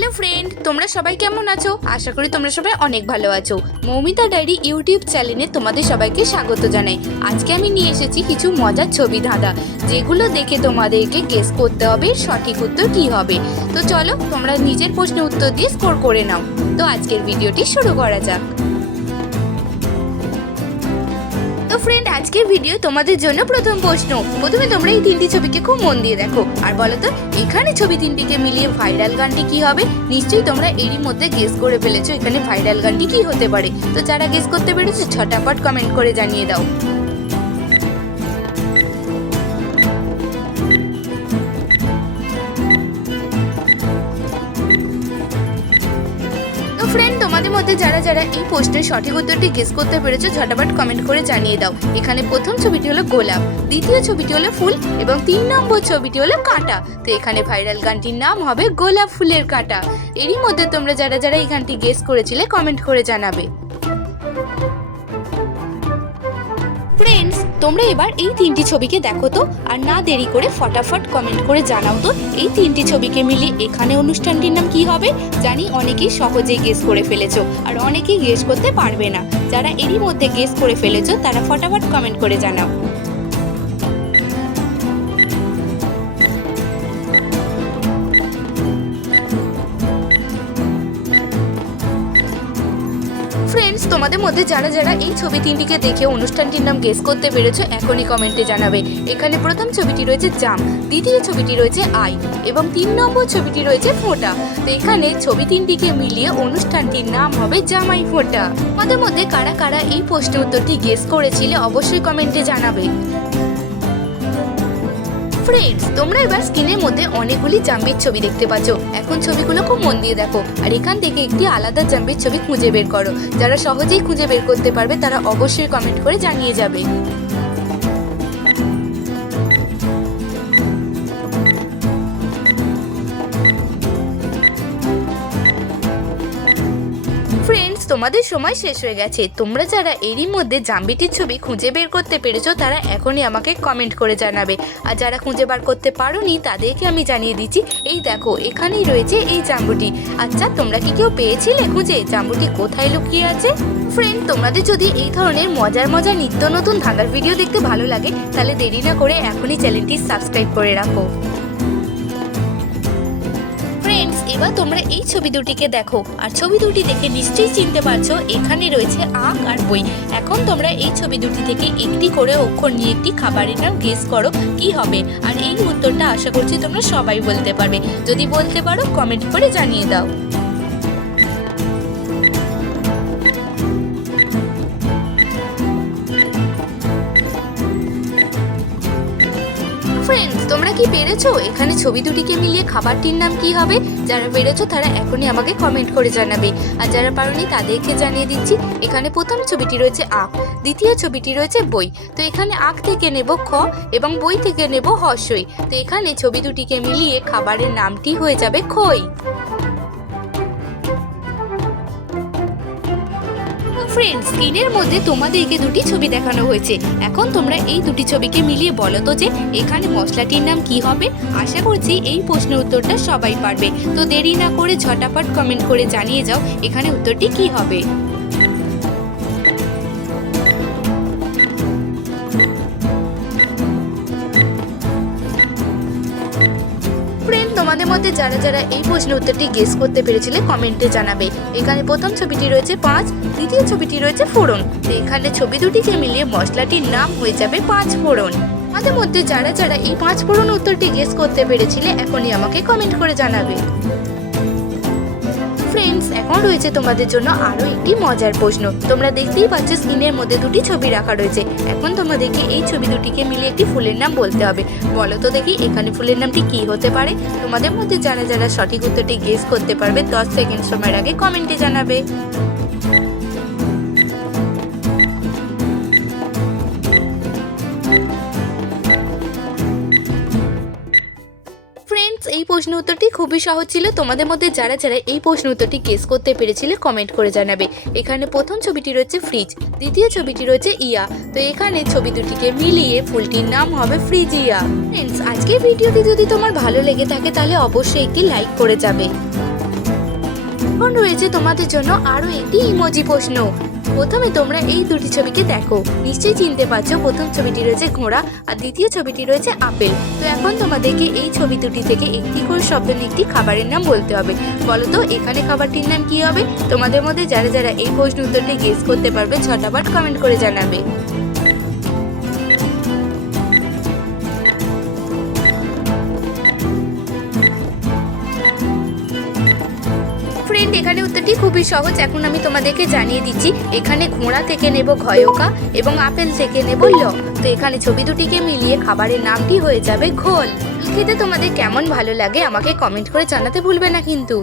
Hello friend, তোমরা সবাই কেমন আছো? আশা করি তোমরা সবাই অনেক ভালো আছো। মৌমিতা ডায়েরি ইউটিউব চ্যানেলে তোমাদের সবাইকে স্বাগত জানাই। আজকে আমি নিয়ে এসেছি কিছু মজার ছবি ধাঁধা, যেগুলো দেখে তোমাদেরকে গেস করতে হবে সঠিক উত্তর কি হবে। তো চলো তোমরা নিজের প্রশ্নের উত্তর দিয়ে স্কোর করে নাও। তো আজকের ভিডিওটি শুরু করা যাক। তো ফ্রেন্ড, আজকের ভিডিও তোমাদের জন্য প্রথম প্রশ্ন। প্রথমে তোমরা এই তিনটি ছবিকে খুব মন দিয়ে দেখো আর বলো তো এখানে ছবি তিনটিকে মিলিয়ে ভাইরাল গানটি কি হবে। নিশ্চয়ই তোমরা এরই মধ্যে গেস করে ফেলেছো এখানে ভাইরাল গানটি কি হতে পারে। তো যারা গেস করতে পেরেছো ঝটাপট কমেন্ট করে জানিয়ে দাও। ফ্রেন্ড, তোমাদের মধ্যে যারা যারা এই প্রশ্নের সঠিক উত্তরটি গেস করতে পেরেছো ঝটাপট কমেন্ট করে জানিয়ে দাও। এখানে প্রথম ছবিটি হলো গোলাপ, দ্বিতীয় ছবিটি হলো ফুল এবং 3 নম্বর ছবিটি হলো কাঁটা। তো এখানে ভাইরাল গানটির নাম হবে গোলাপ ফুলের কাঁটা। এরই মধ্যে তোমরা যারা যারা এই গানটি গেস করেছিলে কমেন্ট করে জানাবে। ফ্রেন্ডস, তোমরা এবার এই তিনটি ছবিকে দেখো তো, আর না দেরি করে ফটাফট কমেন্ট করে জানাও তো এই তিনটি ছবিকে মিলিয়ে এখানে অনুষ্ঠানটির নাম কি হবে। জানি অনেকেই সহজেই গেস করে ফেলেছো আর অনেকেই গেস করতে পারবে না। যারা এরই মধ্যে গেস করে ফেলেছো তারা ফটাফট কমেন্ট করে জানাও। ফ্রেন্ডস, তোমাদের মধ্যে যারা যারা এই ছবি তিনটিকে দেখে অনুষ্ঠানটির নাম গেস করতে পেরেছো এখনই কমেন্টে জানাবে। এখানে প্রথম ছবিটি রয়েছে জাম, দ্বিতীয় ছবিটি রয়েছে আই এবং 3 নম্বর ছবিটি রয়েছে ফোঁটা। তো এখানে ছবি তিনটিকে মিলিয়ে অনুষ্ঠানটির নাম হবে জামাই ফোঁটা। তোমাদের মধ্যে কারা কারা এই প্রশ্নের উত্তরটি গেস করেছিলে অবশ্যই কমেন্টে জানাবে। ফ্রেন্ডস, তোমরা এবার স্ক্রিনের মধ্যে অনেকগুলি জাম্বির ছবি দেখতে পাচ্ছ। এখন ছবিগুলো খুব মন দিয়ে দেখো আর এখান থেকে একটি আলাদা জাম্বির ছবি খুঁজে বের করো। যারা সহজেই খুঁজে বের করতে পারবে তারা অবশ্যই কমেন্ট করে জানিয়ে যাবে। ফ্রেন্ডস, তোমাদের সময় শেষ হয়ে গেছে। তোমরা যারা এরই মধ্যে জাম্বিটির ছবি খুঁজে বের করতে পেরেছো তারা এখনই আমাকে কমেন্ট করে জানাবে। আর যারা খুঁজে বার করতে পারোনি তাদেরকে আমি জানিয়ে দিচ্ছি, এই দেখো এখানেই রয়েছে এই জাম্বুটি। আচ্ছা, তোমরা কি কেউ পেয়েছিলে খুঁজে জাম্বুটি কোথায় লুকিয়ে আছে? ফ্রেন্ড, তোমাদের যদি এই ধরনের মজার মজার নিত্য নতুন ধাঁধার ভিডিও দেখতে ভালো লাগে তাহলে দেরি না করে এখনই চ্যানেলটি সাবস্ক্রাইব করে রাখো। ফ্রেন্ডস, এবার তোমরা এই ছবি দুটিকে দেখো আর ছবি দুটি দেখে নিশ্চয়ই চিনতে পারছো এখানে রয়েছে আখ আর বই। এখন তোমরা এই ছবি দুটি থেকে একটি করে অক্ষর নিয়ে একটি খাবারের নাম গেস করো কি হবে। আর এই উত্তরটা আশা করছি তোমরা সবাই বলতে পারবে। যদি বলতে পারো কমেন্ট করে জানিয়ে দাও। ফ্রেন্ডস, তোমরা কি পেরেছো এখানে ছবি দুটিকে মিলিয়ে খাবারটির নাম কি হবে? যারা পেরেছো তারা এখনই আমাকে কমেন্ট করে জানাবে। আর যারা পারোনি তাদেরকে জানিয়ে দিচ্ছি, এখানে প্রথম ছবিটি রয়েছে আখ, দ্বিতীয় ছবিটি রয়েছে বই। তো এখানে আখ থেকে নেব খ এবং বই থেকে নেব হর্ষই। তো এখানে ছবি দুটিকে মিলিয়ে খাবারের নামটি হয়ে যাবে খই। ফ্রেন্ডস, স্ক্রিনের মধ্যে তোমাদেরকে দুটি ছবি দেখানো হয়েছে। এখন তোমরা এই দুটি ছবিকে মিলিয়ে বলো তো যে এখানে মশলাটির নাম কি হবে। আশা করছি এই প্রশ্নের উত্তরটা সবাই পারবে। তো দেরি না করে ঝটাপট কমেন্ট করে জানিয়ে যাও এখানে উত্তরটি কি হবে। তোমাদের মধ্যে যারা যারা এই প্রশ্নের উত্তরটি গেস করতে পেরেছিলে কমেন্টে জানাবে। এখানে প্রথম ছবিটি রয়েছে 5, দ্বিতীয় ছবিটি রয়েছে ফোড়ন। তো এখানে ছবি দুটিকে মিলিয়ে মশলাটির নাম হয়ে যাবে 5 ফোড়ন। আমাদের মধ্যে যারা যারা এই 5 ফোড়ন উত্তরটি গেস করতে পেরেছিলে এখনই আমাকে কমেন্ট করে জানাবে। ফ্রেন্ডস, এখন রয়েছে তোমাদের জন্য আরো একটি মজার প্রশ্ন। তোমরা দেখতেই পাচ্ছ স্ক্রিনের মধ্যে দুটি ছবি রাখা রয়েছে। এখন তোমাদেরকে এই ছবি দুটিকে মিলিয়ে একটি ফুলের নাম বলতে হবে। বলো তো দেখি এখানে ফুলের নামটি কি হতে পারে। তোমাদের মধ্যে যারা যারা সঠিক উত্তরটি গেস করতে পারবে 10 সেকেন্ড সময়ের আগে কমেন্টে জানাবে। এই প্রশ্ন উত্তরটি খুবই সহজ ছিল। তোমাদের মধ্যে যারা যারা এই প্রশ্ন উত্তরটি গেস করতে পেরেছিলে কমেন্ট করে জানাবে। এখানে প্রথম ছবিটি রয়েছে ফ্রিজ, দ্বিতীয় ছবিটি রয়েছে ইয়া। তো এখানে ছবি দুটিকে মিলিয়ে ফুলটির নাম হবে ফ্রিজিয়া। ফ্রেন্ডস, আজকের ভিডিওটি যদি তোমার ভালো লেগে থাকে তাহলে অবশ্যই একটি লাইক করে যাবে। এখন রয়েছে তোমাদের জন্য আরো একটি ইমোজি প্রশ্ন। প্রথমে তোমরা এই দুটি ছবিকে দেখো, নিশ্চয়ই চিনতে পারছো। প্রথম ছবিটি রয়েছে ঘোড়া আর দ্বিতীয় ছবিটি রয়েছে আপেল। তো এখন তোমাদেরকে এই ছবি দুটি থেকে একটি করে শব্দ নিয়ে একটি খাবারের নাম বলতে হবে। বলো তো এখানে খাবারটির নাম কি হবে? তোমাদের মধ্যে যারা যারা এই প্রশ্ন উত্তরটি গেস করতে পারবে ঝটাপট কমেন্ট করে জানাবে। ফ্রেন্ড, এখানে উত্তরটি খুবই সহজ। এখন আমি তোমাদেরকে জানিয়ে দিচ্ছি। এখানে ঘোড়া থেকে নেব ঘয়কা এবং আপেল থেকে নেব ল। তো এখানে ছবি দুটিকে মিলিয়ে খাবারের নামটি হয়ে যাবে ঘোল। খেতে তোমাদের কেমন ভালো লাগে আমাকে কমেন্ট করে জানাতে ভুলবে না কিন্তু।